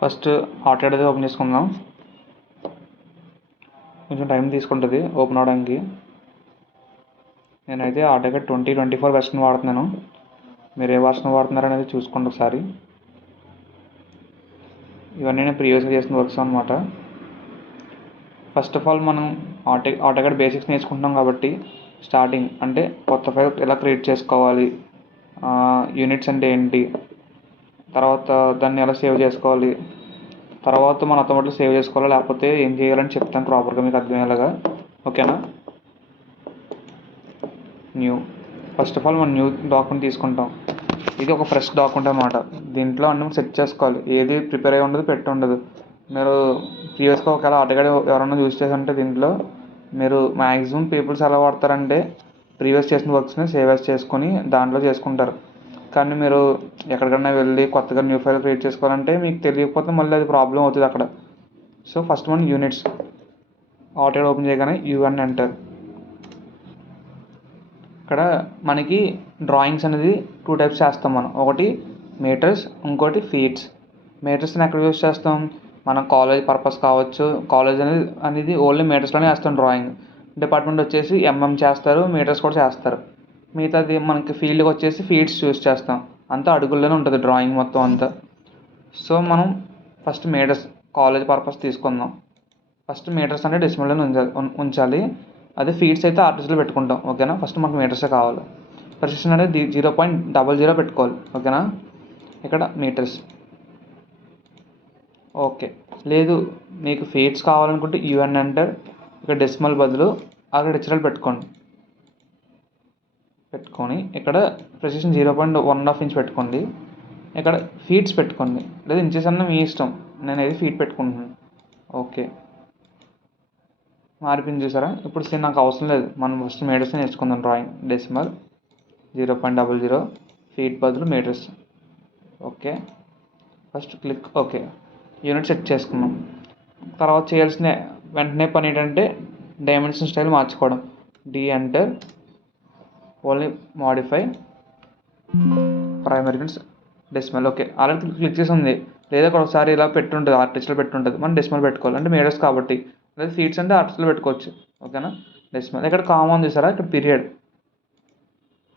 First AutoCAD అయితే open చేసుకుందాం. కొంచెం టైం తీసుకుంటుంది ఓపెన్ అవడానికి. నేనైతే ఆటోకాడ్ 2024 వెర్షన్ వాడుతున్నాను. మీరు ఏ వర్షన్ వాడుతున్నారనేది చూసుకోండి ఒకసారి. ఇవన్నీ నేను ప్రీవియస్గా చేసిన వర్క్స్ అనమాట. ఫస్ట్ ఆఫ్ ఆల్ మనం ఆటోకాడ్ బేసిక్స్ నేర్చుకుంటున్నాం కాబట్టి స్టార్టింగ్ అంటే కొత్త ఫైల్ ఎలా క్రియేట్ చేసుకోవాలి, యూనిట్స్ అంటే ఏంటి, తర్వాత దాన్ని ఎలా సేవ్ చేసుకోవాలి, తర్వాత మన ఆటోమేటిక్గా సేవ్ చేసుకోవాలా లేకపోతే ఏం చేయాలని చెప్తాను ప్రాపర్గా మీకు అర్థమయ్యేలాగా. ఓకేనా. న్యూ ఫస్ట్ ఆఫ్ ఆల్ మనం న్యూ డాక్యుమెంట్ తీసుకుంటాం. ఇది ఒక ఫ్రెష్ డాక్యుమెంట్ అనమాట. దీంట్లో అన్నీ సెట్ చేసుకోవాలి. ఏది ప్రిపేర్ అయ్యి ఉండదు, పెట్టి ఉండదు. మీరు ప్రీవియస్గా ఒకవేళ ఆటోకాడ్ ఎవరైనా యూజ్ చేసి ఉంటే దీంట్లో మీరు మ్యాక్సిమం పీపుల్స్ ఎలా వాడతారంటే ప్రీవియస్ చేసిన వర్క్స్ని సేవ్ యాస్ చేసుకొని దాంట్లో చేసుకుంటారు. కానీ మీరు ఎక్కడికైనా వెళ్ళి కొత్తగా న్యూ ఫైల్ క్రియేట్ చేసుకోవాలంటే మీకు తెలియకపోతే మళ్ళీ అది ప్రాబ్లం అవుతుంది అక్కడ. సో ఫస్ట్ మనం యూనిట్స్ ఆటోకాడ్ ఓపెన్ చేయగానే యూఎన్ ఎంటర్. ఇక్కడ మనకి డ్రాయింగ్స్ అనేది 2 టైప్స్ చేస్తాం మనం. ఒకటి మీటర్స్, ఇంకోటి ఫీట్స్. మీటర్స్ని ఎక్కడ యూజ్ చేస్తాం, మన కాలేజ్ పర్పస్ కావచ్చు. కాలేజ్ అనేది ఓన్లీ మీటర్స్లోనే వేస్తాం డ్రాయింగ్. డిపార్ట్మెంట్ వచ్చేసి ఎంఎం చేస్తారు, మీటర్స్ కూడా చేస్తారు. మిగతాది మనకి ఫీల్డ్కి వచ్చేసి ఫీట్స్ యూజ్ చేస్తాం. అంతా అడుగుల్లోనే ఉంటుంది డ్రాయింగ్ మొత్తం అంతా. సో మనం ఫస్ట్ మీటర్స్ కాలేజ్ పర్పస్ తీసుకుందాం. ఫస్ట్ మీటర్స్ అంటే డెసిమల్లోనే ఉంచాలి. అదే ఫీట్స్ అయితే ఆర్టిస్ట్లో పెట్టుకుంటాం. ఓకేనా. ఫస్ట్ మనకు మీటర్సే కావాలి. ప్రెసిషన్ అనేది 0.00 పెట్టుకోవాలి. ఓకేనా. ఇక్కడ మీటర్స్. ఓకే. లేదు మీకు ఫీట్స్ కావాలనుకుంటే యూఎన్ ఎంటర్. ఇక్కడ డెసిమల్ బదులు అక్కడ డిజిటల్ పెట్టుకొని ఇక్కడ ప్రెసిషన్ 0.1.5 ఇంచ్ పెట్టుకోండి. ఇక్కడ ఫీట్స్ పెట్టుకోండి, లేదా ఇంచెస్ అన్న మీ ఇష్టం. నేనైతే ఫీట్ పెట్టుకుంటున్నాను. ఓకే. మారిపోయింది చూసారా. ఇప్పుడు నాకు అవసరం లేదు, మనం ఫస్ట్ మీటర్స్ నేర్చుకుందాం. డ్రాయింగ్ డెసిమల్ 0.00, ఫీట్ బదులు meters. Okay. First click okay. Unit set చేసుకున్నాం. తర్వాత చేయాల్సిన వెంటనే పని ఏంటంటే డైమెన్షన్ స్టైల్ మార్చుకోవడం. D enter. Only modify primary units decimal. Okay. Already click చేసి ఉంది, లేదా ఒకసారి ఇలా పెట్టుంటుంది, ఆర్టిస్ట్లో పెట్టుంటుంది. మనం డెసిమల్ పెట్టుకోవాలి, అంటే మీటర్స్ కాబట్టి. లేదా ఫీట్స్ అంటే ఆర్టిస్ట్లో పెట్టుకోవచ్చు. ఓకేనా. డెసిమల్. ఇక్కడ కామా ఉంది చూసారా, ఇక్కడ పీరియడ్.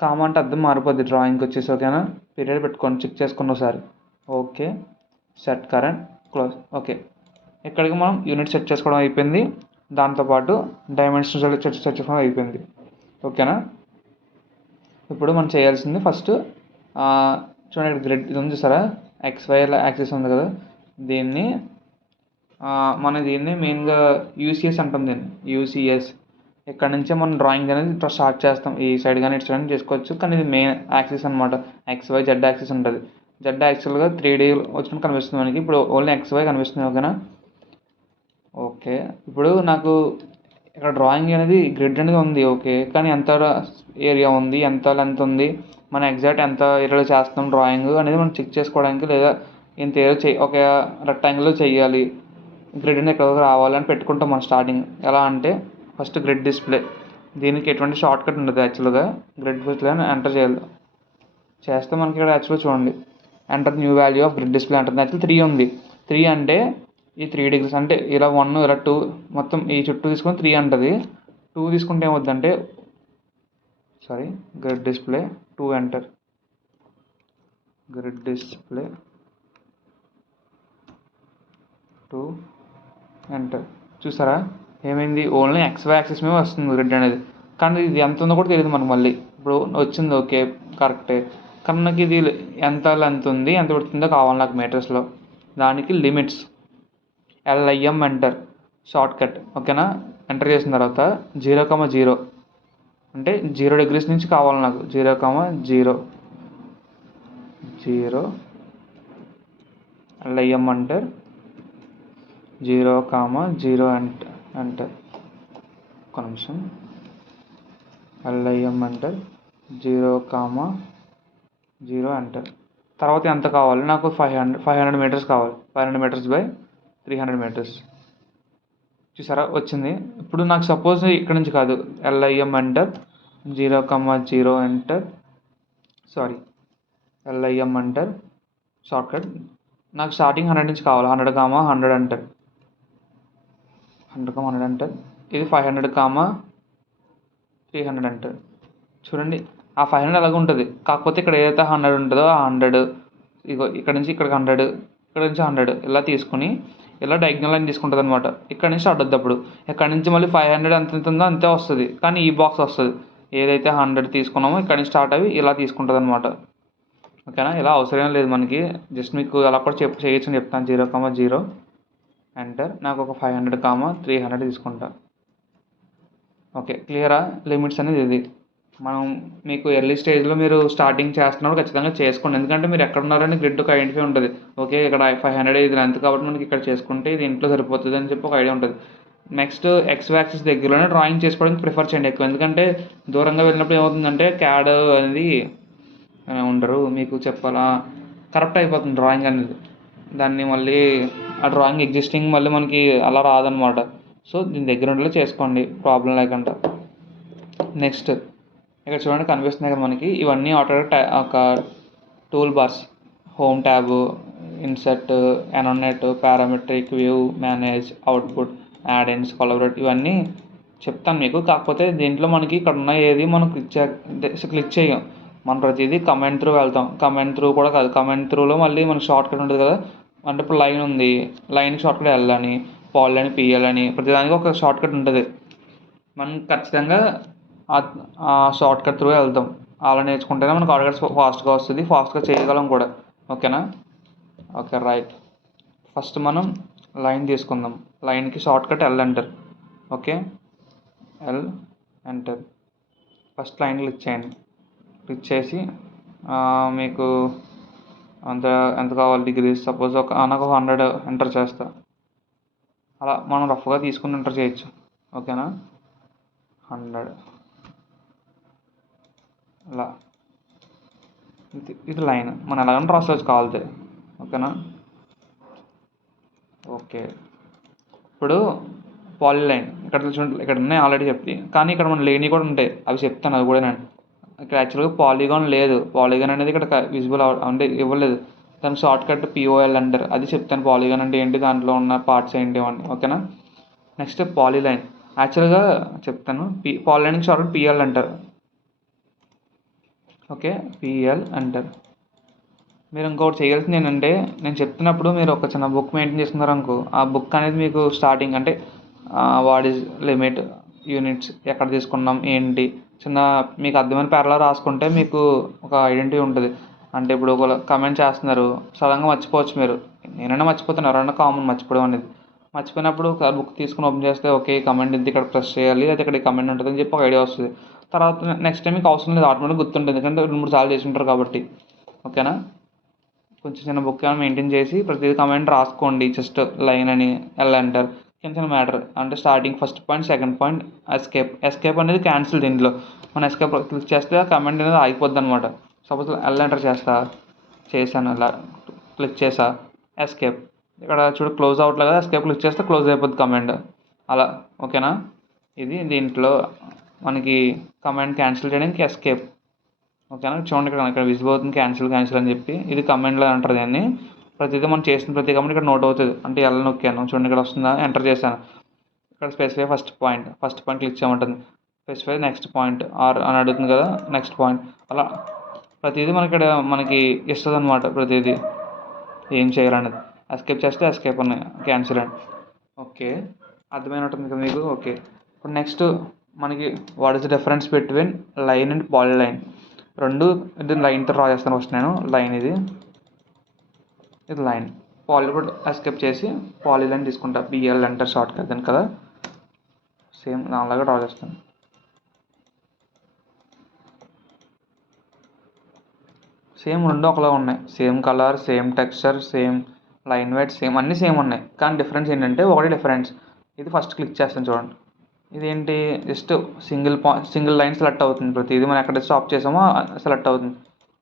కామా అంటే అర్థం మారిపోద్ది డ్రాయింగ్కి వచ్చేసి. ఓకేనా. పీరియడ్ పెట్టుకోండి, చెక్ చేసుకున్న ఒకసారి. Okay. Set current close. Okay. ఇక్కడికి మనం యూనిట్ సెట్ చేసుకోవడం అయిపోయింది. దాంతోపాటు డైమెన్షన్ సెట్ చేసుకోవడం అయిపోయింది. ఓకేనా. ఇప్పుడు మనం చేయాల్సింది ఫస్ట్ చూడండి, ఇక్కడ గ్రిడ్ ఇది ఉంది చూసారా, XY యాక్సిస్ ఉంది కదా, దీన్ని మెయిన్గా యూసిఎస్ అంటాం. దీన్ని యూసిఎస్. ఇక్కడ నుంచే మనం డ్రాయింగ్ అనేది స్టార్ట్ చేస్తాం. ఈ సైడ్ కానీ ఇటు సైడ్ చేసుకోవచ్చు, కానీ ఇది మెయిన్ యాక్సిస్ అనమాట. XY Z యాక్సిస్ ఉంటుంది. Z యాక్చువల్గా 3D వచ్చినట్టు కనిపిస్తుంది మనకి. ఇప్పుడు ఓన్లీ XY కనిపిస్తుంది. ఓకేనా. ఓకే. ఇప్పుడు నాకు ఇక్కడ డ్రాయింగ్ అనేది గ్రిడ్ అనేది ఉంది. ఓకే. కానీ ఎంత ఏరియా ఉంది, ఎంత లెంత్ ఉంది, మనం ఎగ్జాక్ట్ ఎంత ఏరియాలో చేస్తాం డ్రాయింగ్ అనేది మనం చెక్ చేసుకోవడానికి, లేదా ఇంత ఏరియా ఒక రెక్టాంగిల్లో చేయాలి, గ్రిడ్ అనేది ఎక్కడికి రావాలని పెట్టుకుంటాం మనం స్టార్టింగ్. ఎలా అంటే ఫస్ట్ గ్రిడ్ డిస్ప్లే. దీనికి ఎటువంటి షార్ట్ కట్ ఉండదు యాక్చువల్గా. గ్రిడ్ డిస్ప్లే అని ఎంటర్ చేస్తే మనకి ఇక్కడ యాక్చువల్గా చూడండి, enter new value off grid display అంటుంది. యాక్చువల్ 3 ఉంది. 3 అంటే ఈ 3 degrees అంటే ఇలా 1 ఇలా 2 మొత్తం ఈ చుట్టూ తీసుకొని 3 అంటుంది. 2 తీసుకుంటే ఏమవుద్దంటే grid display 2 enter. Grid display 2 enter. చూసారా ఏమైంది, ఓన్లీ XY యాక్సిస్ మీద వస్తుంది గ్రిడ్ అనేది. కానీ ఇది ఎంత ఉందో కూడా తెలియదు మనకు. మళ్ళీ ఇప్పుడు వచ్చింది ఓకే కరెక్టే, కానీ నాకు ఇది ఎంత లెంత్ ఉంది, ఎంత పెడుతుందో కావాలి నాకు మీటర్స్లో. దానికి limits LIM enter short cut. ఓకేనా. ఎంటర్ చేసిన తర్వాత 0,0 అంటే 0 degrees నుంచి కావాలి నాకు. 0,0 LIM ఎంటర్ 0,0 ఎంటర్. ఒక నిమిషం. LIM enter 0,0 enter. తర్వాత ఎంత కావాలి నాకు, 500 మీటర్స్ కావాలి. 500 మీటర్స్ బై 300 మీటర్స్. చూసారా వచ్చింది. ఇప్పుడు నాకు సపోజ్ ఇక్కడ నుంచి కాదు, LIM enter 0,0 enter LIM enter short cut నాకు స్టార్టింగ్ 100 నుంచి కావాలి. 100, 100 అంటారు. 100, 100 అంటారు. ఇది 500, 300 అంటారు. చూడండి, ఆ 500 అలాగే ఉంటుంది. కాకపోతే ఇక్కడ ఏదైతే 100 ఉంటుందో ఆ 100 ఇగో ఇక్కడ నుంచి ఇక్కడికి 100, ఇక్కడ నుంచి 100 ఇలా తీసుకుని ఇలా డయాగ్నల్ లైన్ తీసుకుంటుంది అనమాట. ఇక్కడ నుంచి స్టార్ట్ అవుద్ది. అప్పుడు ఇక్కడ నుంచి మళ్ళీ 500 ఎంత ఉందో అంతే వస్తుంది, కానీ ఈ బాక్స్ వస్తుంది. ఏదైతే 100 తీసుకున్నామో ఇక్కడ నుంచి స్టార్ట్ అయ్యి ఇలా తీసుకుంటుంది అనమాట. ఓకేనా? ఇలా అవసరం లేదు మనకి. జస్ట్ మీకు అలా కూడా చేయొచ్చు అని చెప్తాను. 0, 0 ఎంటర్. నాకు ఒక 500, 300 తీసుకుంటా. ఓకే, క్లియరా? లిమిట్స్ అనేది ఇది. మనం మీకు ఎర్లీ స్టేజ్లో మీరు స్టార్టింగ్ చేస్తున్నప్పుడు ఖచ్చితంగా చేసుకోండి. ఎందుకంటే మీరు ఎక్కడ ఉన్నారని గ్రిడ్ ఒక ఐడెంటిఫై ఉంటుంది. ఓకే, ఇక్కడ 500 ఇది లెంత్ కాబట్టి మనకి ఇక్కడ చేసుకుంటే ఇది ఇంట్లో సరిపోతుంది అని చెప్పి ఒక ఐడియా ఉంటుంది. నెక్స్ట్ ఎక్స్ యాక్సిస్ దగ్గరలోనే డ్రాయింగ్ చేసుకోవడానికి ప్రిఫర్ చేయండి ఎక్కువ. ఎందుకంటే దూరంగా వెళ్ళినప్పుడు ఏమవుతుందంటే క్యాడ్ అనేది ఉండరు, మీకు చెప్పాలా, కరెక్ట్ అయిపోతుంది డ్రాయింగ్ అనేది. దాన్ని మళ్ళీ ఆ డ్రాయింగ్ ఎగ్జిస్టింగ్ మళ్ళీ మనకి అలా రాదనమాట. సో దీని దగ్గర ఉండేలా చేసుకోండి ప్రాబ్లం లేకుండా. నెక్స్ట్ ఇక్కడ చూడండి, కనిపిస్తున్నాయి కదా మనకి ఇవన్నీ ఒక tool bars. Home tab, insert, annotate, parametric, view, manage, output, add ins, collaborate, ఇవన్నీ చెప్తాను మీకు. కాకపోతే దీంట్లో మనకి ఇక్కడ ఉన్న ఏది మనం క్లిక్ చేయం. మనం ప్రతిదీ కమెంట్ త్రూ వెళ్తాం. కమెంట్ త్రూ కూడా కాదు, కమెంట్ త్రూలో మళ్ళీ మనకి షార్ట్ కట్ ఉంటుంది కదా. అంటే ఇప్పుడు లైన్ ఉంది, లైన్కి షార్ట్ కట్ ఎల్ అని, పాల్ అని, పిఎల్ అని, ప్రతిదానికి ఒక షార్ట్ కట్ ఉంటుంది. మనం ఖచ్చితంగా ఆ షార్ట్ కట్ త్రూ వెళ్తాం. అలా నేర్చుకుంటేనే మనకు ఆర్డర్స్ ఫాస్ట్గా వస్తుంది, ఫాస్ట్గా చేయగలం కూడా. ఓకేనా? Okay, right. ఫస్ట్ మనం లైన్ తీసుకుందాం. లైన్కి short cut L enter. Okay, L enter. First line click చేయండి. క్లిక్ చేసి మీకు ఎంత కావాలి డిగ్రీస్, సపోజ్ నాకు 100 ఎంటర్ చేస్తా. అలా మనం రఫ్గా తీసుకుని ఎంటర్ చేయొచ్చు. ఓకేనా? 100 ఇలా. ఇది లైన్ మనం ఎలాగైనా డ్రా చేయొచ్చు కావాలితే. ఓకేనా? ఓకే, ఇప్పుడు పాలిలైన్ ఇక్కడ చూడండి, ఇక్కడ ఉన్నాయి ఆల్రెడీ చెప్పి, కానీ ఇక్కడ మనం లేని కూడా ఉంటాయి, అవి చెప్తాను. అది కూడా నేను ఇక్కడ యాక్చువల్గా పాలిగాన్ లేదు. పాలిగాన్ అనేది ఇక్కడ విజిబుల్ అంటే ఇవ్వలేదు. దాని షార్ట్ కట్ పిఓఎల్ అంటారు. అది చెప్తాను. పాలిగాన్ అంటే ఏంటి, దాంట్లో ఉన్న పార్ట్స్ ఏంటి అని. ఓకేనా? నెక్స్ట్ పాలిలైన్ యాక్చువల్గా చెప్తాను. పాలిలైన్కి షార్ట్ కట్ పిఎల్ అంటారు. ఓకే, పిఎల్ అంటారు. మీరు ఇంకొకటి చేయాల్సింది ఏంటంటే, నేను చెప్తున్నప్పుడు మీరు ఒక చిన్న బుక్ మెయింటైన్ చేస్తున్నారు అనుకో, ఆ బుక్ అనేది మీకు స్టార్టింగ్ అంటే వాట్ ఈజ్ లిమిట్, యూనిట్స్, ఎక్కడ తీసుకున్నాం ఏంటి, చిన్న మీకు అర్థమైన పేర్లా రాసుకుంటే మీకు ఒక ఐడెంటిటీ ఉంటుంది. అంటే ఇప్పుడు ఒక కమెంట్ చేస్తున్నారు, సడన్గా మర్చిపోవచ్చు మీరు. నేనైనా మర్చిపోతాను, ఎవరైనా కామన్ మర్చిపోవడం అనేది. మర్చిపోయినప్పుడు బుక్ తీసుకుని ఓపెన్ చేస్తే ఓకే కమెంట్ ఇది ఇక్కడ ప్రెస్ చేయాలి, అది ఇక్కడ కమెంట్ ఉంటుంది అని చెప్పి ఒక ఐడియా వస్తుంది. తర్వాత నెక్స్ట్ టైం మీకు అవసరం లేదు, ఆటోమేటిక్ గుర్తుంటుంది. ఎందుకంటే 2-3 సార్లు చేసి ఉంటారు కాబట్టి. ఓకేనా? కొంచెం చిన్న బుక్ ఏమైనా మెయింటైన్ చేసి ప్రతి కమెంట్ రాసుకోండి. జస్ట్ లైన్ అని, ఎల్ ఎంటర్, చిన్న చిన్న మ్యాటర్. అంటే starting first point, second point, escape అనేది క్యాన్సిల్. దీంట్లో మనం ఎస్కేప్ క్లిక్ చేస్తే ఆ కమెంట్ అనేది ఆగిపోద్ది అనమాట. సపోజ్ ఎల్ ఎంటర్ చేశాను, ఇలా క్లిక్ చేసా, ఎస్కేప్. ఇక్కడ చూడు క్లోజ్ అవ్వట్లేదు కదా, ఎస్కేప్ క్లిక్ చేస్తే క్లోజ్ అయిపోద్ది కమెంట్ అలా. ఓకేనా? ఇది దీంట్లో మనకి కమెంట్ క్యాన్సిల్ చేయడానికి ఎస్కేప్. ఓకేనా? చూడండి, ఇక్కడ విజిబుల్ అవుతుంది క్యాన్సిల్ అని చెప్పి. ఇది కమెంట్లో అంటారు దాన్ని. ప్రతిదీ మనం చేసిన ప్రతి కమెంట్ ఇక్కడ నోట్ అవుతుంది. అంటే ఎల్ నొక్కాను, చూడండి ఇక్కడ వస్తుందా, ఎంటర్ చేశాను. ఇక్కడ స్పెసిఫై ఫస్ట్ పాయింట్ క్లిక్ చేయమంటుంది. స్పెసిఫై నెక్స్ట్ పాయింట్ ఆర్ అని అడుగుతుంది కదా, నెక్స్ట్ పాయింట్. అలా ప్రతిదీ మనకి ఇస్తుంది అనమాట. ప్రతిదీ ఏం చేయాలనేది. ఎస్కేప్ చేస్తే ఎస్కేప్ ఉన్నాయి, క్యాన్సిల్ అండి. ఓకే, అర్థమైనట్టుంది కదా మీకు. ఓకే, ఇప్పుడు నెక్స్ట్ మనకి what is the difference between line and polyline. రెండు ఇది లైన్తో డ్రా చేస్తాను. ఫస్ట్ నేను లైన్, ఇది లైన్. పాలివుడ్ ఎస్కేప్ చేసి పాలిలైన్ తీసుకుంటా. బిఎల్ ఎంటర్ షార్ట్ కట్ దాని కదా, సేమ్ దానిలాగా డ్రా చేస్తాను. సేమ్ రెండు ఒకలా ఉన్నాయి, same colour, same texture, same line weight, same అన్నీ సేమ్ ఉన్నాయి. కానీ డిఫరెన్స్ ఏంటంటే ఒకటి డిఫరెన్స్. ఇది ఫస్ట్ క్లిక్ చేస్తాను చూడండి, ఇదేంటి జస్ట్ సింగిల్ లైన్ సెలెక్ట్ అవుతుంది. ప్రతిదీ మనం ఎక్కడ స్టాప్ చేసామో సెలెక్ట్ అవుతుంది.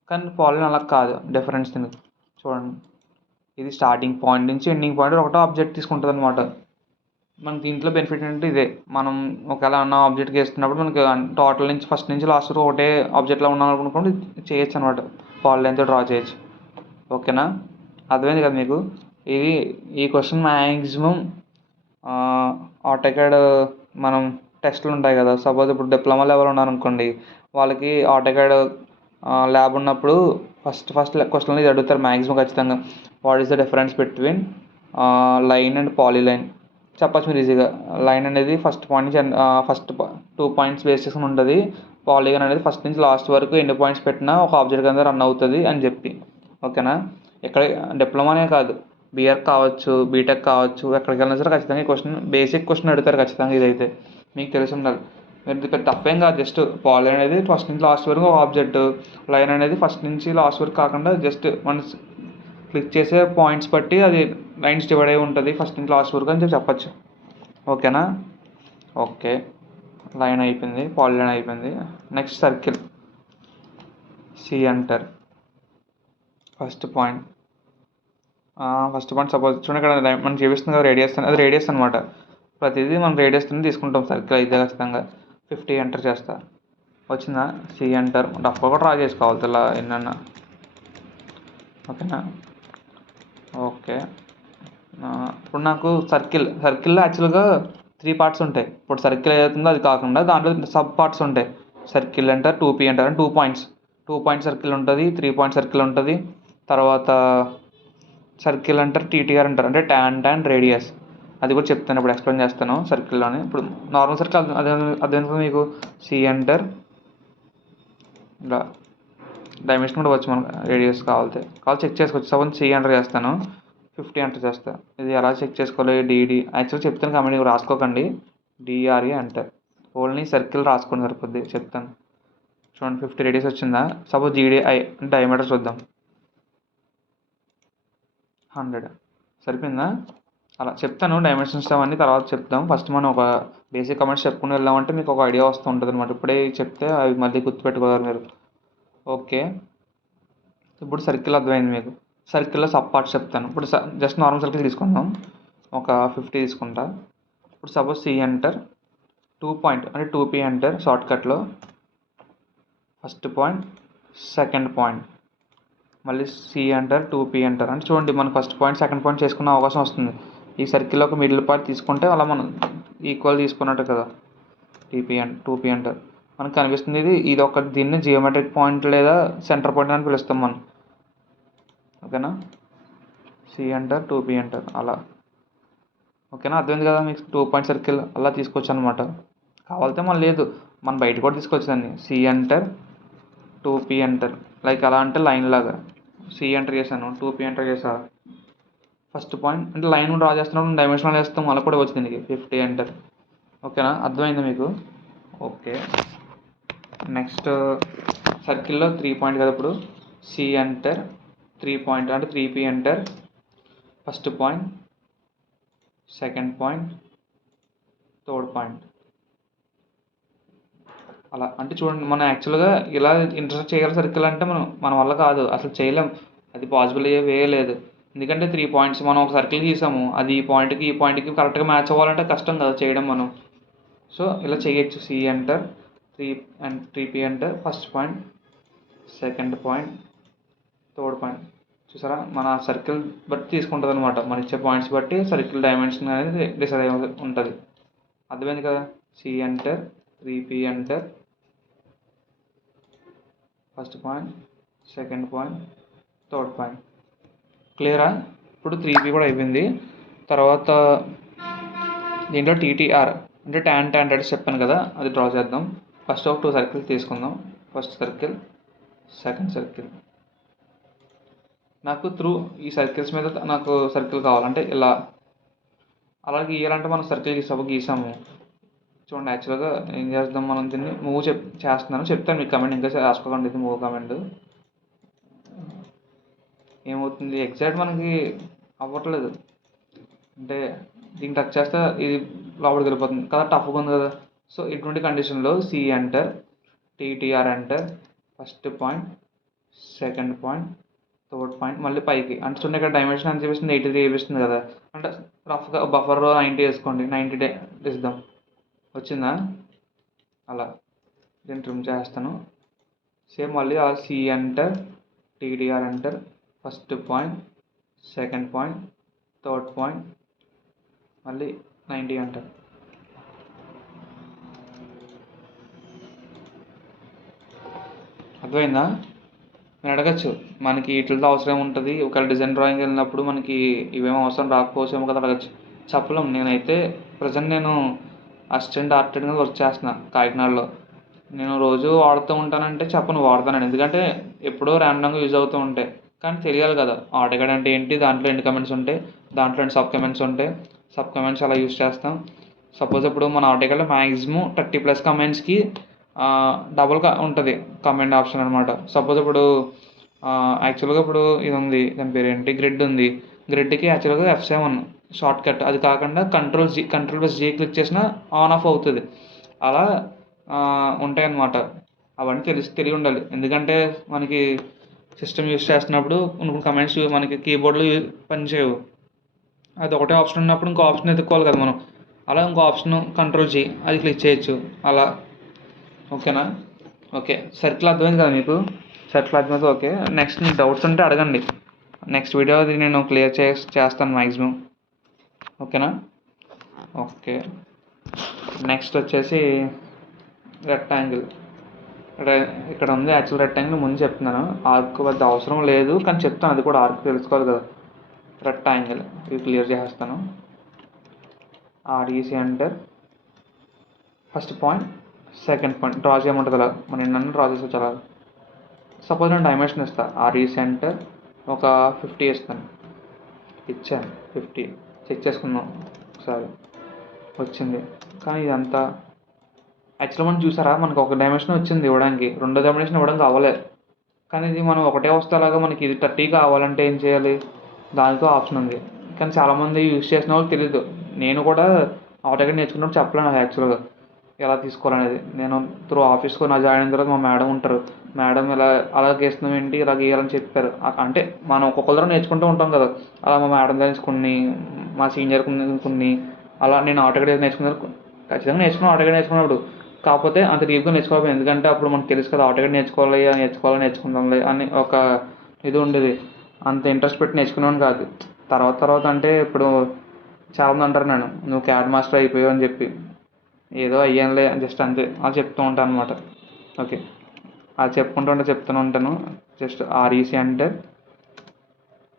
కానీ పాలిలైన్ అలా కాదు. డిఫరెన్స్ దీనికి చూడండి, ఇది స్టార్టింగ్ పాయింట్ నుంచి ఎండింగ్ పాయింట్ ఒకటో ఆబ్జెక్ట్ తీసుకుంటుంది అనమాట. మనకి దీంట్లో బెనిఫిట్ ఏంటంటే ఇదే, మనం ఒకవేళ ఉన్న ఆబ్జెక్ట్కి వేస్తున్నప్పుడు మనకి టోటల్ నుంచి ఫస్ట్ నుంచి లాస్ట్ వరకు ఒకటే ఆబ్జెక్ట్లో ఉన్నాం అనుకోండి చేయొచ్చు అనమాట. పాలిలైన్తో డ్రా చేయొచ్చు. ఓకేనా? అర్థమైంది కదా మీకు. ఇది ఈ క్వశ్చన్ మ్యాక్సిమం ఆటోకాడ్ మనం టెస్ట్లు ఉంటాయి కదా, సపోజ్ ఇప్పుడు డిప్లొమా లెవెల్ ఉన్నారనుకోండి, వాళ్ళకి ఆటోకాడ్ ల్యాబ్ ఉన్నప్పుడు ఫస్ట్ క్వశ్చన్ ఇది అడుగుతారు మ్యాక్సిమం ఖచ్చితంగా. What is the difference between line and polyline చెప్పచ్చు మీరు ఈజీగా. లైన్ అనేది ఫస్ట్ పాయింట్ నుంచి ఫస్ట్ 2 పాయింట్స్ బేస్ చేసుకుని ఉంటుంది. పాలీగన్ అనేది ఫస్ట్ నుంచి లాస్ట్ వరకు ఎన్ని పాయింట్స్ పెట్టినా ఒక ఆబ్జెక్ట్ కింద రన్ అవుతుంది అని చెప్పి. ఓకేనా. ఇక్కడ డిప్లొమానే కాదు, బీఆర్ కావచ్చు, బీటెక్ కావచ్చు, ఎక్కడికి వెళ్ళినా సరే ఖచ్చితంగా ఈ క్వశ్చన్ బేసిక్ క్వశ్చన్ అడుగుతారు ఖచ్చితంగా. ఇదైతే మీకు తెలిసి ఉండాలి. మీరు పెద్ద తప్పేం కాదు, జస్ట్ పాలీ అనేది ఫస్ట్ నుంచి లాస్ట్ వరకు ఒక ఆబ్జెక్ట్, లైన్ అనేది ఫస్ట్ నుంచి లాస్ట్ వరకు కాకుండా జస్ట్ మన క్లిక్ చేసే పాయింట్స్ బట్టి అది లైన్స్ డివైడ్ అయి ఉంటుంది ఫస్ట్ నుంచి లాస్ట్ వరకు అని చెప్పచ్చు. ఓకేనా. ఓకే, లైన్ అయిపోయింది, పాలీలైన్ అయిపోయింది. Next circle. సి అంటారు ఫస్ట్ పాయింట్. సపోజ్ చూడండి ఇక్కడ మనం చూపిస్తుంది కదా రేడియస్, అది రేడియస్ అనమాట. ప్రతిదీ మనం రేడియస్ తీసుకుంటాం. సర్కిల్ అయితే ఖచ్చితంగా 50 ఎంటర్ చేస్తా. వచ్చిందా. C enter. డఫ్ కూడా డ్రా చేసుకోవాలి ఇలా ఎన్నన్నా. ఓకేనా. ఓకే. ఇప్పుడు నాకు సర్కిల్లో యాక్చువల్గా 3 పార్ట్స్ ఉంటాయి. ఇప్పుడు సర్కిల్ ఏదవుతుందో అది కాకుండా దాంట్లో సబ్ పార్ట్స్ ఉంటాయి. సర్కిల్ అంటారు, 2P అంటారు, అంటే 2 పాయింట్స్. 2 పాయింట్ సర్కిల్ ఉంటుంది, 3 పాయింట్ సర్కిల్ ఉంటుంది. తర్వాత సర్కిల్ అంటారు, టీటీఆర్ అంటారు, అంటే ట్యాన్ రేడియస్. అది కూడా చెప్తాను, ఇప్పుడు ఎక్స్ప్లెయిన్ చేస్తాను సర్కిల్లోనే. ఇప్పుడు నార్మల్ సర్కిల్ అదే మీకు సి అంటారు. ఇలా డైమెన్షన్ కూడా వచ్చు మనకు, రేడియస్ కావాలి చెక్ చేసుకోవచ్చు. సపోజ్ సి ఎంటర్ చేస్తాను, 50 ఎంటర్ చేస్తాను. ఇది ఎలా చెక్ చేసుకోవాలి. డిడి యాక్చువల్గా చెప్తాను కాబట్టి రాసుకోకండి. డిఆర్ఏ అంటారు. ఓన్లీ సర్కిల్ రాసుకోండి సరిపోద్ది. చెప్తాను చూడండి. 50 రేడియస్ వచ్చిందా. సపోజ్ జీడిఐ అంటే డయామీటర్ చూద్దాం, 100 సరిపోయిందా. అలా చెప్తాను డైమెన్షన్స్ అవన్నీ తర్వాత చెప్తాం. ఫస్ట్ మనం ఒక బేసిక్ కమెంట్స్ చెప్పుకుని వెళ్ళామంటే మీకు ఒక ఐడియా వస్తూ ఉంటుంది అనమాట. ఇప్పుడే చెప్తే అవి మళ్ళీ గుర్తుపెట్టుకోవాలి మీరు. ఓకే, ఇప్పుడు సర్కిల్ అర్థమైంది మీకు. సర్కిల్లో సబ్ పార్ట్స్ చెప్తాను. ఇప్పుడు జస్ట్ నార్మల్ సర్కిల్ తీసుకుందాం, ఒక 50 తీసుకుంటా. ఇప్పుడు సపోజ్ సి ఎంటర్, 2 పాయింట్ అంటే 2P ఎంటర్. షార్ట్కట్లో ఫస్ట్ పాయింట్, సెకండ్ పాయింట్, మళ్ళీ సి ఎంటర్, 2P ఎంటర్. అంటే చూడండి మనం ఫస్ట్ పాయింట్ సెకండ్ పాయింట్ చేసుకునే అవకాశం వస్తుంది. ఈ సర్కిల్లో ఒక మిడిల్ పార్ట్ తీసుకుంటే అలా మనం ఈక్వల్ తీసుకున్నట్టు కదా. 2P ఎంటర్ మనకు కనిపిస్తుంది. ఇది ఒక దీన్ని జియోమెట్రిక్ పాయింట్ లేదా సెంటర్ పాయింట్ అని పిలుస్తాం మనం. ఓకేనా. సి ఎంటర్, 2P ఎంటర్ అలా. ఓకేనా, అర్థమైంది కదా మీకు. 2 పాయింట్ సర్కిల్ అలా తీసుకోవచ్చు అనమాట. కావాలితే మనం లేదు, మనం బయట కూడా తీసుకోవచ్చు దాన్ని. C enter, 2P enter, like అలా అంటే లైన్ లాగా. సి ఎంటర్ చేశాను, 2P ఎంటర్ చేసా. ఫస్ట్ పాయింట్ అంటే లైన్ డ్రా చేస్తున్నాం, డైమెన్షనల్ వేస్తాం, అలా కూడా వచ్చింది దీనికి 50 ఎంటర్. ఓకేనా, అర్థమైంది మీకు. ఓకే, నెక్స్ట్ సర్కిల్లో 3 పాయింట్ కదా. ఇప్పుడు సి ఎంటర్, 3 పాయింట్ అంటే 3P enter. First point, second point, third point. అలా అంటే చూడండి మనం యాక్చువల్గా ఇలా ఇంటర్సెక్ట్ చేయగల సర్కిల్ అంటే మన వల్ల కాదు, అసలు చేయలేం. అది పాసిబుల్ అయ్యే లేదు. ఎందుకంటే 3 పాయింట్స్ మనం ఒక సర్కిల్ గీసాము, అది ఈ పాయింట్కి కరెక్ట్గా మ్యాచ్ అవ్వాలంటే కష్టం కదా చేయడం మనం. సో ఇలా చేయొచ్చు. C enter, 3P enter. First point, second point, third point. చూసారా, మన సర్కిల్ బట్టి తీసుకుంటుంది అనమాట. మన ఇచ్చే పాయింట్స్ బట్టి సర్కిల్ డైమెన్షన్ అనేది డిసైడ్ అయి ఉంటుంది. అర్థమైంది కదా. C enter, 3P enter. First point, second point, third point. క్లియరా. ఇప్పుడు 3P కూడా అయిపోయింది. తర్వాత దీంట్లో టీటీఆర్ అంటే ట్యాన్ రేడియస్ చెప్పాను కదా, అది డ్రా చేద్దాం. ఫస్ట్ ఒక 2 సర్కిల్స్ తీసుకుందాం. First circle, second circle. నాకు ఈ సర్కిల్స్ మీద నాకు సర్కిల్ కావాలంటే ఇలా అలా గీయాలంటే మనం సర్కిల్ గీసాము. చూడండి యాక్చువల్గా ఏం చేద్దాం మనం, దీన్ని మూవ్ చేస్తున్నాను, చెప్తాను మీకు కమెంట్. ఇంకా రాసుకోకండి, ఇది మూవ్ కమెంట్. ఏమవుతుంది ఎగ్జాక్ట్ మనకి అవ్వట్లేదు, అంటే దీన్ని టచ్ చేస్తే ఇది లోపలికి వెళ్ళిపోతుంది కదా, టఫ్గా ఉంది కదా. సో ఇటువంటి కండిషన్లో C enter, TTR enter. First point, second point, third point, మళ్ళీ పైకి. అంటే చూడండి ఇక్కడ డైమెన్షన్ అని చూపిస్తుంది, 83 చూపిస్తుంది కదా. అంటే రఫ్గా బఫర్ 90 వేసుకోండి, 90 ఇద్దాం. వచ్చిందా. అలా దీన్ని ట్రిమ్ చేస్తాను. సేమ్ మళ్ళీ అలా C enter, TTR enter. First point, second point, third point, మళ్ళీ 90 అంటారు. అర్థమైందా? నేను అడగచ్చు, మనకి వీటితో అవసరం ఉంటుంది, ఒకవేళ డిజైన్ డ్రాయింగ్ వెళ్ళినప్పుడు మనకి ఇవేమో అవసరం రాకపోవచ్చేమో కదా అడగచ్చు. చెప్పలేం. నేనైతే ప్రజెంట్ నేను అసిస్టెంట్ ఆర్కిటెక్ట్గా వర్క్ చేస్తున్నా కాకినాడలో. నేను రోజు వాడుతూ ఉంటానంటే చెప్పను, వాడతానండి. ఎందుకంటే ఎప్పుడో ర్యాండమ్గా యూజ్ అవుతూ ఉంటాయి. కానీ తెలియాలి కదా ఆటోకాడ్ అంటే ఏంటి, దాంట్లో ఎన్ని కమెంట్స్ ఉంటాయి, దాంట్లో ఎన్ని సబ్ కమెంట్స్ ఉంటాయి, సబ్ కమెంట్స్ అలా యూజ్ చేస్తాం. సపోజ్ ఇప్పుడు మన ఆటోకాడ్లో మ్యాక్సిమం 30+ కమెంట్స్కి డబుల్ ఉంటుంది కమెంట్ ఆప్షన్ అనమాట. సపోజ్ ఇప్పుడు యాక్చువల్గా ఇప్పుడు ఇది ఉంది, దాని పేరు ఏంటి, గ్రిడ్ ఉంది. గ్రిడ్కి యాక్చువల్గా F7 షార్ట్ కట్. అది కాకుండా కంట్రోల్+G క్లిక్ చేసినా ఆన్ ఆఫ్ అవుతుంది. అలా ఉంటాయన్నమాట. అవన్నీ తెలివి ఉండాలి. ఎందుకంటే మనకి సిస్టమ్ యూజ్ చేస్తున్నప్పుడు కొన్ని కమెంట్స్ మనకి కీబోర్డ్లో పనిచేయవు. అది ఒకటే ఆప్షన్ ఉన్నప్పుడు ఇంకో ఆప్షన్ ఎత్తుక్కోవాలి కదా మనం. అలా ఇంకో ఆప్షన్ కంట్రోల్ G, అది క్లిక్ చేయొచ్చు అలా. ఓకేనా? ఓకే, సర్కిల్ అర్థమైంది కదా మీకు? సర్కిల్ అర్థమైతే ఓకే. నెక్స్ట్ మీకు డౌట్స్ ఉంటే అడగండి. నెక్స్ట్ వీడియో అది నేను క్లియర్ చేస్తాను మ్యాక్సిమం. ఓకేనా? ఓకే. నెక్స్ట్ వచ్చేసి రెక్టాంగిల్. ఇక్కడ ఉంది యాక్చువల్ రెక్టాంగిల్. ముందు చెప్తున్నాను, ఆర్క్ పెద్ద అవసరం లేదు కానీ చెప్తాను, అది కూడా ఆర్క్ తెలుసుకోవాలి కదా. రెక్టాంగిల్ ఇవి క్లియర్ చేసేస్తాను. REC అంటే first point, second point draw చేయమంటుంది అలా. మనం ఎన్నన్నా డ్రా చేసి చాలా. సపోజ్ నేను డైమెన్షన్ ఇస్తాను. REC అంటే ఒక 50 ఇస్తాను. ఇచ్చాను 50. చెక్ చేసుకుందాం ఒకసారి, వచ్చింది. కానీ ఇదంతా యాక్చువల్గా మనం చూసారా, మనకు ఒక డైమెన్షన్ వచ్చింది ఇవ్వడానికి, రెండో డైమెన్షన్ ఇవ్వడానికి అవ్వలేదు. కానీ ఇది మనం ఒకటే వస్తేలాగా మనకి ఇది 30 కావాలంటే ఏం చేయాలి, దానితో ఆప్షన్ ఉంది. కానీ చాలామంది యూజ్ చేసిన వాళ్ళు తెలియదు. నేను కూడా ఆటోకాడ్ నేర్చుకున్నప్పుడు చెప్పలేను నాకు యాక్చువల్గా ఎలా తీసుకోవాలనేది. నేను త్రూ ఆఫీస్కి నా జాయిన్ అయిన తర్వాత మా మేడం ఉంటారు, మేడం ఇలా అలా గీస్తున్నాం ఏంటి, ఇలా గీయాలని చెప్పారు. అంటే మనం ఒక్కొక్కరు నేర్చుకుంటూ ఉంటాం కదా. అలా మా మేడం దగ్గర కొన్ని, మా సీనియర్ కొన్ని అలా నేను ఆటోకాడ్ నేర్చుకున్నాను. ఖచ్చితంగా నేర్చుకున్నాను ఆటోకాడ్ నేర్చుకున్నప్పుడు. కాకపోతే అంత డీప్గా నేర్చుకోవాలి, ఎందుకంటే అప్పుడు మనకు తెలుసు కదా ఆటోకాడ్ నేర్చుకుందాంలే అని ఒక ఇది ఉండేది. అంత ఇంట్రెస్ట్ పెట్టి నేర్చుకునేవాడిని కాదు. తర్వాత అంటే ఇప్పుడు చాలామంది అంటారు నువ్వు క్యాడ్ మాస్టర్ అయిపోయావు అని చెప్పి. ఏదో అయ్యానులే జస్ట్ అంతే అది చెప్తూ ఉంటాను అనమాట. ఓకే, అది చెప్తూనే ఉంటాను. జస్ట్ REC అంటే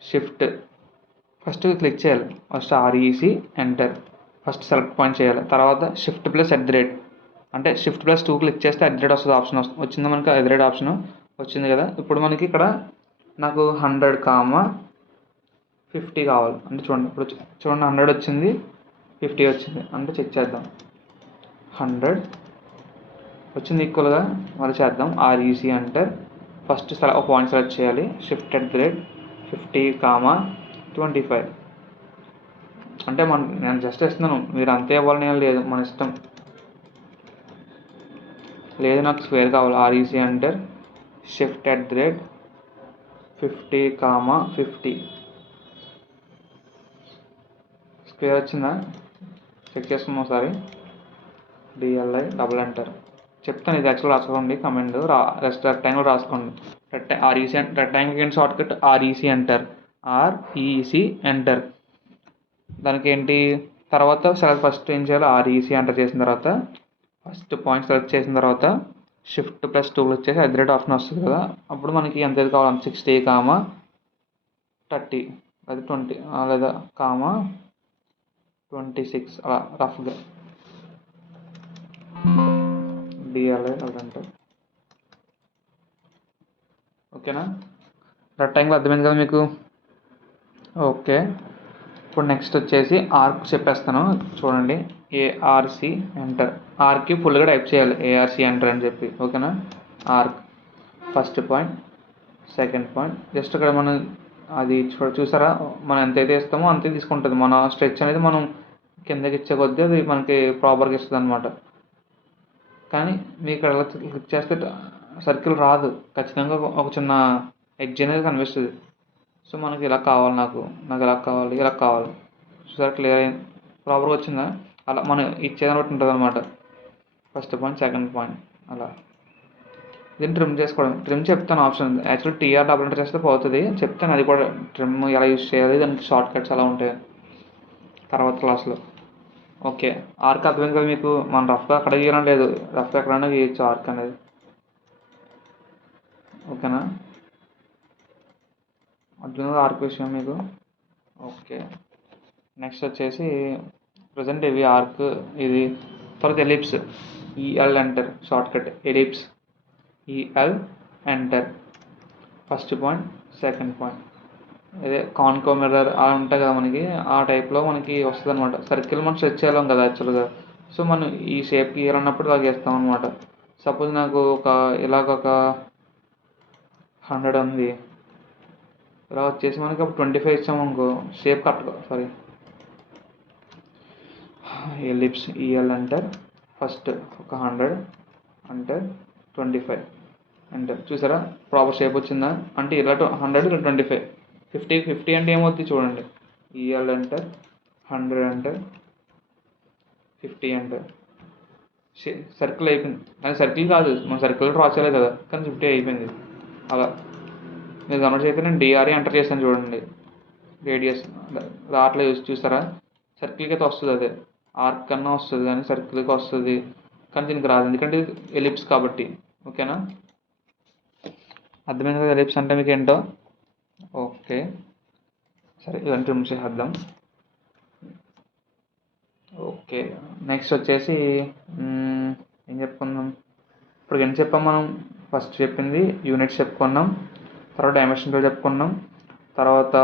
షిఫ్ట్ ఫస్ట్ క్లిక్ చేయాలి. First REC enter, first select point చేయాలి. తర్వాత Shift+@, అంటే Shift+2 క్లిక్ చేస్తే @ వస్తుంది ఆప్షన్. వచ్చింది మనకి @ ఆప్షన్ వచ్చింది కదా. ఇప్పుడు మనకి ఇక్కడ నాకు 100,50 కావాలి అంటే చూడండి, ఇప్పుడు చూడండి 100 వచ్చింది, 50 వచ్చింది. అంటే చెక్ చేద్దాం. 100 వచ్చింది ఈక్వల్గా. మళ్ళీ చేద్దాం. REC అంటే ఫస్ట్ ఒక పాయింట్ సెలెక్ట్ చేయాలి. Shift@, 50,25. అంటే నేను జస్ట్ ఇస్తున్నాను, మీరు అంతే ఇవ్వాలని ఏం లేదు, మన ఇష్టం. లేదు నాకు స్క్వేర్ కావాలి. REC అంటే Shift@, 50,50. స్క్వేర్ వచ్చిందా చెక్ చేసుకుందాం ఒకసారి. DLI double enter. చెప్తాను, ఇది యాక్చువల్ రాసుకోండి కమెంట్. రెక్టాంగిల్ రాసుకోండి. REC rectangle short cut REC enter, REC enter. దానికి ఏంటి తర్వాత ఫస్ట్ ఏం చేయాలి, REC ఎంటర్ చేసిన తర్వాత ఫస్ట్ పాయింట్ సెలెక్ట్ చేసిన తర్వాత Shift+2 వచ్చేసి @ ఆప్షన్ వస్తుంది కదా. అప్పుడు మనకి ఎంత కావాలి, 60,30 అది 20 లేదా 26 అలా రఫ్గా. DLI అంటే ఓకేనా. రెక్టాంగిల్ అర్థమైంది కదా మీకు? ఓకే, ఇప్పుడు నెక్స్ట్ వచ్చేసి ఆర్క్ చెప్పేస్తాను చూడండి. ARC enter. ఆర్క్కి ఫుల్గా టైప్ చేయాలి ARC ఎంటర్ అని చెప్పి. ఓకేనా. Arc first point, second point. Just ఇక్కడ మనం అది చూసారా, మనం ఎంతైతే ఇస్తామో అంతే తీసుకుంటుంది. మన స్ట్రెచ్ అనేది మనం కిందకి ఇచ్చే కొద్దీ అది మనకి ప్రాపర్గా ఇస్తుంది అనమాట. కానీ మీకు ఇక్కడ క్లిక్ చేస్తే సర్కిల్ రాదు, ఖచ్చితంగా ఒక చిన్న ఎడ్జ్ అనేది కనిపిస్తుంది. సో మనకి ఇలా కావాలి, నాకు ఇలా కావాలి. చూసారా క్లియర్ అయింది, ప్రాపర్గా వచ్చిందా? అలా మనం ఇచ్చేదాన్ని బట్టి ఉంటుంది అనమాట. ఫస్ట్ పాయింట్, సెకండ్ పాయింట్ అలా. దీన్ని ట్రిమ్ చేసుకోవడం. ట్రిమ్ చెప్తాను option. Actually TR double enter చేస్తే పోతుంది, చెప్తాను అది కూడా. ట్రిమ్ ఎలా యూస్ చేయాలి, దానికి షార్ట్ కట్స్ ఎలా ఉంటాయి తర్వాత క్లాస్లో. ఓకే, ఆర్క్ అర్థమైంది కదా మీకు. మనం రఫ్గా అక్కడ గీయడం లేదు, రఫ్గా ఎక్కడైనా గీయచ్చు ఆర్క్ అనేది. ఓకేనా, అర్థమైంది ఆర్క్ విషయం మీకు. ఓకే, నెక్స్ట్ వచ్చేసి ప్రజెంట్ ఇవి ఆర్క్, ఇది. తర్వాత ellipse, EL enter short cut. Ellipse EL enter, first point, second point. అదే కాన్కో మిర్రర్ అలా ఉంటాయి కదా మనకి, ఆ టైప్లో మనకి వస్తుంది అనమాట. సర్కిల్ మనం స్ట్రెచ్ చేయలేం కదా యాక్చువల్గా, సో మనం ఈ షేప్ గీయాలన్నప్పుడు ఇలా గీస్తాం అనమాట. సపోజ్ నాకు ఇలాగొక 100 ఉంది, ఇలా వచ్చేసి మనకి అప్పుడు 25 ఇచ్చాము అనుకో, shape sorry, ellipse EL enter, first ఒక 100 ఎంటర్, 25 ఎంటర్. చూసారా ప్రాపర్ షేప్ వచ్చిందా? అంటే ఇలా 100 ఇలా 25, 50 అంటే ఏమవుతుంది చూడండి. EL enter, 100 enter, 50 enter, circle అయిపోయింది. అది సర్కిల్ కాదు, మనం సర్కిల్ డ్రా చేయలేదు కదా, కానీ 50 అయిపోయింది. అలా మీరు గమనించైతే నేను డిఆర్ఏ ఎంటర్ చేశాను చూడండి, రేడియస్ అట్లా చూసారా. సర్కిల్కి అయితే వస్తుంది, అదే ఆర్క్ కన్నా వస్తుంది కానీ సర్కిల్కి వస్తుంది, కానీ దీనికి రాదు ఎందుకంటే ఎలిప్స్ కాబట్టి. ఓకేనా, అర్థమైంది కదా ఎలిప్స్ అంటే మీకు ఏంటో. ఓకే, సరే ఇవన్నీ ట్రిమ్ చేద్దాం. ఓకే, నెక్స్ట్ వచ్చేసి ఏం చెప్పుకుందాం. ఇప్పుడు ఏం చెప్పాం మనం? ఫస్ట్ చెప్పింది యూనిట్స్ చెప్పుకున్నాం, తర్వాత డైమెన్షన్లో చెప్పుకున్నాం, తర్వాత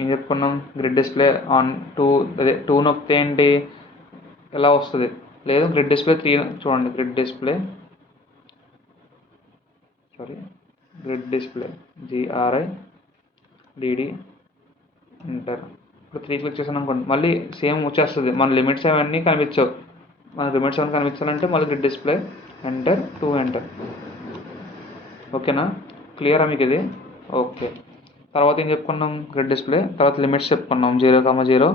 ఏం చెప్పుకున్నాం, గ్రిడ్ డిస్ప్లే ఆన్ 2, అదే 2 నొక్కితే ఏంటి ఎలా వస్తుంది, లేదు గ్రిడ్ డిస్ప్లే 3 చూడండి. Grid display GRIDD enter. ఇప్పుడు 3 క్లిక్ చేసాను అనుకోండి, మళ్ళీ సేమ్ వచ్చేస్తుంది. మన లిమిట్స్ అవన్నీ కనిపించవు. మన లిమిట్స్ ఏమైనా కనిపించాలంటే మళ్ళీ గ్రిడ్ డిస్ప్లే ఎంటర్, 2 ఎంటర్. ఓకేనా, క్లియరా మీకు ఇది? ఓకే, తర్వాత ఏం చెప్పుకున్నాం? గ్రిడ్ డిస్ప్లే, తర్వాత లిమిట్స్ చెప్పుకున్నాం, 0,0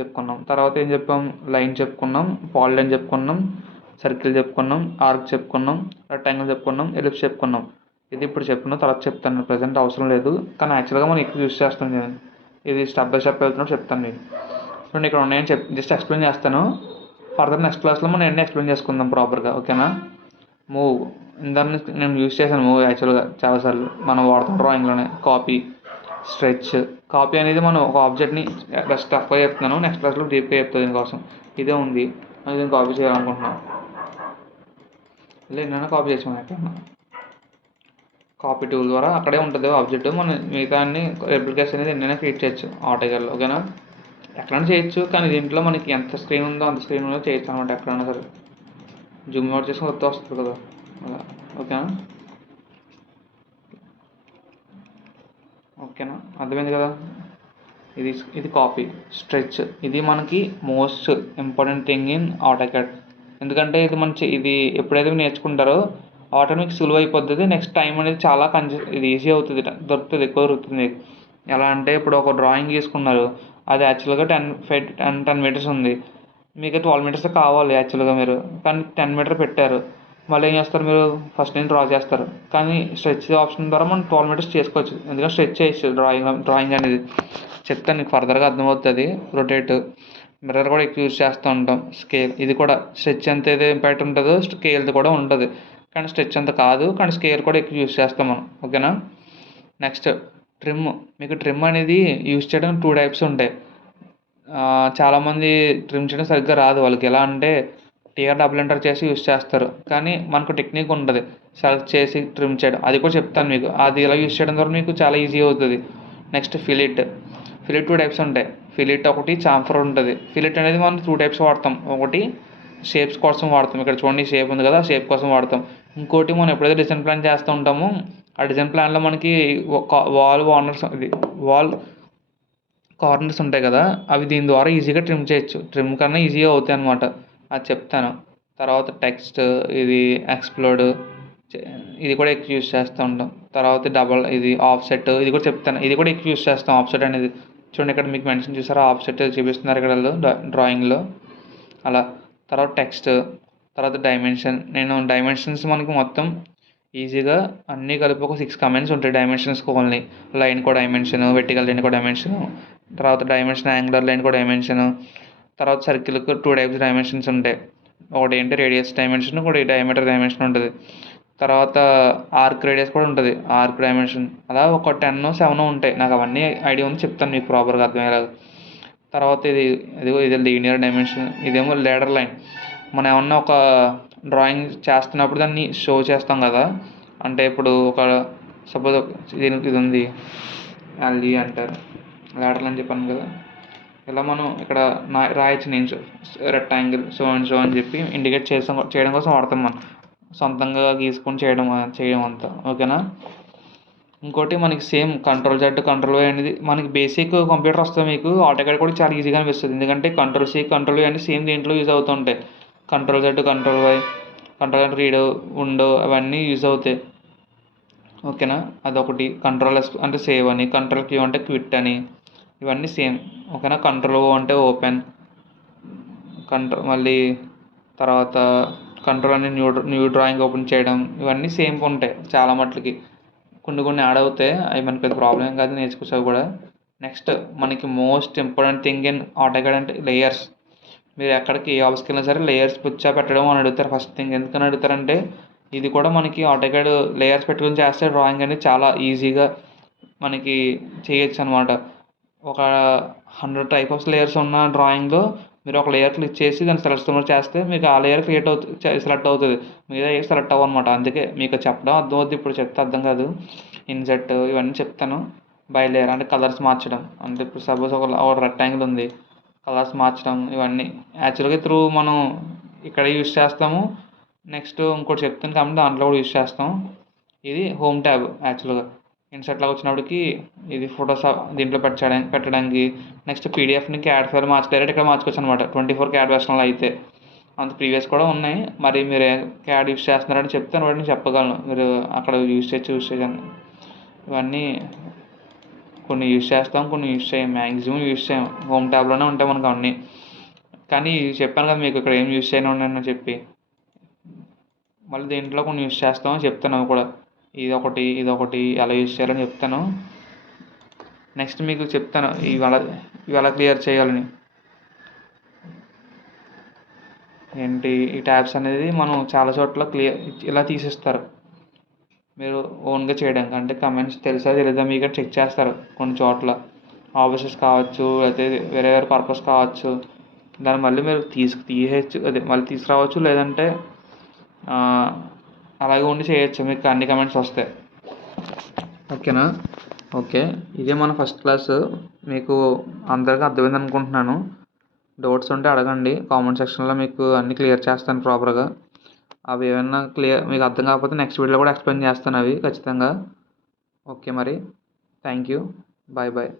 చెప్పుకున్నాం. తర్వాత ఏం చెప్పాం? లైన్ చెప్పుకున్నాం, పాలిలైన్ చెప్పుకున్నాం, సర్కిల్ చెప్పుకున్నాం, ఆర్క్ చెప్పుకున్నాం, రెక్టాంగిల్ చెప్పుకున్నాం, ఎలిప్స్ చెప్పుకున్నాం. ఇది ఇప్పుడు చెప్పుకున్నాం, తర్వాత చెప్తాను. ప్రజెంట్ అవసరం లేదు, కానీ యాక్చువల్గా మనం ఎక్కువ యూస్ చేస్తాం నేను. ఇది స్టెప్ బై స్టెప్ వెళ్తున్నప్పుడు చెప్తాను మీకు. చూడండి ఇక్కడ ఉన్నాయని జస్ట్ ఎక్స్ప్లెయిన్ చేస్తాను. ఫర్దర్ నెక్స్ట్ క్లాస్లో మనం అన్నీ ఎక్స్ప్లెయిన్ చేసుకుందాం ప్రాపర్గా. ఓకేనా, మూవ్ ఇందాన్ని నేను యూస్ చేశాను మూవ్ యాక్చువల్గా చాలాసార్లు మనం వాడతాం డ్రాయింగ్లోనే. Copy, stretch. కాపీ అనేది మనం ఒక ఆబ్జెక్ట్ని బెస్ట్ టఫ్గా చెప్తున్నాను, నెక్స్ట్ క్లాస్లో డీప్గా చెప్తాను దీనికోసం. ఇదే ఉంది, దీన్ని కాపీ చేయాలనుకుంటున్నాం, లేదు ఎన్నైనా కాపీ చేసుకోండి ఎక్కడన్నా. కాపీ టూల్ ద్వారా అక్కడే ఉంటుంది ఆబ్జెక్ట్, మనం మిగతా అన్ని రెప్లికేషన్ అనేది ఎన్నైనా క్రియేట్ చేయొచ్చు ఆటోగర్లో. ఓకేనా, ఎక్కడైనా చేయొచ్చు, కానీ దీంట్లో మనకి ఎంత స్క్రీన్ ఉందో అంత స్క్రీన్ ఉందో చేయొచ్చు అనమాట. ఎక్కడైనా సరే జూమ్ అవుట్ చేసుకుని వస్తుంది కదా అలా. ఓకేనా, అర్థమైంది కదా. ఇది కాపీ. స్ట్రెచ్, ఇది మనకి most important thing in AutoCAD. ఎందుకంటే ఇది ఎప్పుడైతే మీరు నేర్చుకుంటారో ఆటోమేటిక్ సులువు అయిపోతుంది. నెక్స్ట్ టైం అనేది చాలా ఇది ఈజీ అవుతుంది, దొరుకుతుంది, ఎక్కువ దొరుకుతుంది. ఎలా అంటే ఇప్పుడు ఒక డ్రాయింగ్ తీసుకున్నారు, అది యాక్చువల్గా 10 మీటర్స్ ఉంది, మీకు 12 మీటర్స్ కావాలి యాక్చువల్గా మీరు, కానీ 10 మీటర్ పెట్టారు. మళ్ళీ ఏం చేస్తారు మీరు? ఫస్ట్ నుంచి డ్రా చేస్తారు, కానీ స్ట్రెచ్ ఆప్షన్ ద్వారా మనం 12 మీటర్స్ చేసుకోవచ్చు. ఎందుకంటే స్ట్రెచ్ చేయొచ్చు డ్రాయింగ్ అనేది. చెప్తాను మీకు ఫర్దర్గా అర్థమవుతుంది. రొటేట్, మిర్రర్ కూడా ఎక్కువ యూజ్ చేస్తూ ఉంటాం. స్కేల్, ఇది కూడా స్ట్రెచ్ ఎంత అయితే ఇంపాక్ట్ ఉంటుందో స్కేల్ది కూడా ఉంటుంది, కానీ స్ట్రెచ్ అంత కాదు, కానీ స్కేల్ కూడా ఎక్కువ యూజ్ చేస్తాం మనం. ఓకేనా, నెక్స్ట్ ట్రిమ్. మీకు ట్రిమ్ అనేది యూజ్ చేయడం 2 టైప్స్ ఉంటాయి. చాలామంది ట్రిమ్ చేయడం సరిగ్గా రాదు వాళ్ళకి. ఎలా అంటే టీఆర్ డబుల్ ఎంటర్ చేసి యూజ్ చేస్తారు, కానీ మనకు టెక్నిక్ ఉంటుంది సెలెక్ట్ చేసి ట్రిమ్ చేయడం, అది కూడా చెప్తాను మీకు. అది ఇలా యూజ్ చేయడం ద్వారా మీకు చాలా ఈజీ అవుతుంది. నెక్స్ట్ ఫిలిట్. 2 టైప్స్ ఉంటాయి. ఫిలిట్ ఒకటి, చాంఫర్ ఉంటుంది. ఫిలిట్ అనేది మనం 2 టైప్స్ వాడతాం. ఒకటి షేప్స్ కోసం వాడతాం, ఇక్కడ చూడండి షేప్ ఉంది కదా, షేప్ కోసం వాడతాం. ఇంకోటి మనం ఎప్పుడైతే డిజైన్ ప్లాన్ చేస్తూ ఉంటామో ఆ డిజైన్ ప్లాన్లో మనకి వాల్ కార్నర్స్ ఉంటాయి కదా, అవి దీని ద్వారా ఈజీగా ట్రిమ్ చేయొచ్చు. ట్రిమ్ కన్నా ఈజీగా అవుతాయి అనమాట, అది చెప్తాను. తర్వాత టెక్స్ట్, ఇది ఎక్స్ప్లోడ్, ఇది కూడా ఎక్కువ యూజ్ చేస్తూ ఉంటాం. తర్వాత ఇది ఆఫ్సెట్, ఇది కూడా చెప్తాను. ఇది కూడా ఎక్కువ యూజ్ చేస్తాం ఆఫ్సెట్ అనేది. చూడండి ఇక్కడ మీకు మెన్షన్ చూసారా, ఆఫ్సెట్ చూపిస్తున్నారు ఇక్కడ డ్రాయింగ్లో అలా. తర్వాత టెక్స్ట్, తర్వాత నేను డైమెన్షన్స్ మనకి మొత్తం ఈజీగా అన్నీ కలిపి ఒక 6 కమాండ్స్ ఉంటాయి డైమెన్షన్స్కి ఓన్లీ. లైన్కో డైమెన్షన్, వెర్టికల్ లైన్కో డైమెన్షన్, తర్వాత డైమెన్షన్ యాంగులర్ లైన్కో డైమెన్షన్, తర్వాత సర్కిల్కి 2 టైప్స్ డైమెన్షన్స్ ఉంటాయి. ఒకటి ఏంటి రేడియస్ డైమెన్షన్, ఒకటి డయామీటర్ డైమెన్షన్ ఉంటుంది. తర్వాత ఆర్క్ రేడియస్ కూడా ఉంటుంది, ఆర్క్ డైమెన్షన్. అలా ఒక 10 7 ఉంటాయి. నాకు అవన్నీ ఐడియా ఉంది, చెప్తాను మీకు ప్రాపర్గా అర్థమయ్యేలాగా. తర్వాత ఇది లీనియర్ డైమెన్షన్, ఇదేమో లేడర్ లైన్. మనం ఏమన్నా ఒక డ్రాయింగ్ చేస్తున్నప్పుడు దాన్ని షో చేస్తాం కదా, అంటే ఇప్పుడు ఒక సపోజ్ దీనికి ఇది ఉంది, ఎల్ఈ అంటారు, లేడర్ లైన్ చెప్పాను కదా. ఇలా మనం ఇక్కడ రాయొచ్చు నేను రెక్టాంగిల్ సో అని చెప్పి ఇండికేట్ చేయడం కోసం వాడతాం మనం, సొంతంగా గీసుకొని చేయడం అంతా. ఓకేనా. ఇంకోటి మనకి same control Z control Y అనేది మనకి బేసిక్ కంప్యూటర్ వస్తుంది మీకు, ఆటోకాడ్ కూడా చాలా ఈజీగా అనిపిస్తుంది. ఎందుకంటే కంట్రోల్ C కంట్రోల్ Y అన్నీ సేమ్ దీంట్లో యూజ్ అవుతుంటాయి. Control Z control Y, control read, window అవన్నీ యూజ్ అవుతాయి. ఓకేనా. అదొకటి. కంట్రోల్ S అంటే సేవ్ అని, కంట్రోల్ Q అంటే క్విట్ అని, ఇవన్నీ సేమ్. ఓకేనా. కంట్రోల్ O అంటే ఓపెన్, మళ్ళీ తర్వాత కంట్రోల్ అని న్యూ డ్రాయింగ్ ఓపెన్ చేయడం, ఇవన్నీ సేమ్ ఉంటాయి చాలా మట్లకి. కొన్ని యాడ్ అవుతాయి, అవి మనకి పెద్ద ప్రాబ్లం కాదు, నేర్చుకోవచ్చు కూడా. నెక్స్ట్ మనకి most important thing in AutoCAD అంటే లేయర్స్. మీరు ఎక్కడికి ఏ ఆఫీస్కి వెళ్ళినా సరే లేయర్స్ పెట్టడం అని అడుగుతారు ఫస్ట్ థింగ్. ఎందుకని అడుగుతారంటే ఇది కూడా మనకి ఆటోకాడ్ లేయర్స్ పెట్టుకుని చేస్తే డ్రాయింగ్ అనేది చాలా ఈజీగా మనకి చేయొచ్చు అనమాట. ఒక 100 టైప్ ఆఫ్ లేయర్స్ ఉన్న డ్రాయింగ్లో మీరు ఒక లేయర్ క్లిక్ చేసి దాన్ని సెలెక్ట్ చేస్తే మీకు ఆ లేయర్ సెలెక్ట్ అవుతుంది, మీద ఏ సెలెక్ట్ అవ్వనమాట. అందుకే మీకు చెప్పడం అర్థమవుతుంది, ఇప్పుడు చెప్తే అర్థం కాదు. ఇన్సెట్ ఇవన్నీ చెప్తాను. బై లేయర్ అంటే కలర్స్ మార్చడం, అంటే ఇప్పుడు సపోజ్ ఒక రెక్టాంగిల్ ఉంది, కలర్స్ మార్చడం, ఇవన్నీ యాక్చువల్గా మనం ఇక్కడ యూజ్ చేస్తాము. నెక్స్ట్ ఇంకోటి చెప్తాను కాబట్టి దాంట్లో కూడా యూజ్ చేస్తాం. ఇది హోమ్ ట్యాబ్. యాక్చువల్గా ఇన్సర్ట్లోకి వచ్చినప్పటికి ఇది ఫొటోస్ దీంట్లో పెట్టడానికి. నెక్స్ట్ పీడిఎఫ్ని క్యాడ్ ఫైల్ డైరెక్ట్ ఇక్కడ మార్చుకోవచ్చు అనమాట 24 క్యాడ్ వెర్షన్లో అయితే. అంత ప్రీవియస్ కూడా ఉన్నాయి. మరి మీరు క్యాడ్ యూజ్ చేస్తున్నారని చెప్తే వాటిని చెప్పగలను, మీరు అక్కడ యూజ్ చేయని. ఇవన్నీ కొన్ని యూజ్ చేస్తాం, కొన్ని యూజ్ చేయం, మ్యాక్సిమం యూజ్ చేయం. హోమ్ ట్యాబ్లోనే ఉంటాయి మనకు అన్నీ. కానీ చెప్పాను కదా మీకు ఇక్కడ ఏం యూజ్ చేయను అని చెప్పి. మళ్ళీ దీంట్లో కొన్ని యూజ్ చేస్తామని చెప్తాను, అవి కూడా ఇదొకటి ఎలా యూజ్ చేయాలని చెప్తాను. నెక్స్ట్ మీకు చెప్తాను ఇవాళ క్లియర్ చేయాలని. ఏంటి ఈ ట్యాబ్స్ అనేది మనం చాలా చోట్ల ఇలా తీసిస్తారు మీరు ఓన్గా చేయడానికి. అంటే కమెంట్స్ తెలుసా తెలీదా మీకు చెక్ చేస్తారు కొన్ని చోట్ల, ఆఫీసెస్ కావచ్చు, అయితే వేరే పర్పస్ కావచ్చు. దాన్ని మళ్ళీ మీరు తీసేయచ్చు, మళ్ళీ తీసుకురావచ్చు, లేదంటే అలాగే ఉండి చేయొచ్చు, మీకు అన్ని కమెంట్స్ వస్తాయి. ఓకేనా. ఓకే, ఇదే మన ఫస్ట్ క్లాస్. మీకు అందరికీ అర్థమైంది అనుకుంటున్నాను. డౌట్స్ ఉంటే అడగండి కామెంట్ సెక్షన్లో, మీకు అన్నీ క్లియర్ చేస్తాను ప్రాపర్గా. అవి ఏమైనా మీకు అర్థం కాకపోతే నెక్స్ట్ వీడియోలో కూడా ఎక్స్ప్లెయిన్ చేస్తాను అవి ఖచ్చితంగా. ఓకే మరి, థ్యాంక్ యూ, బాయ్ బాయ్.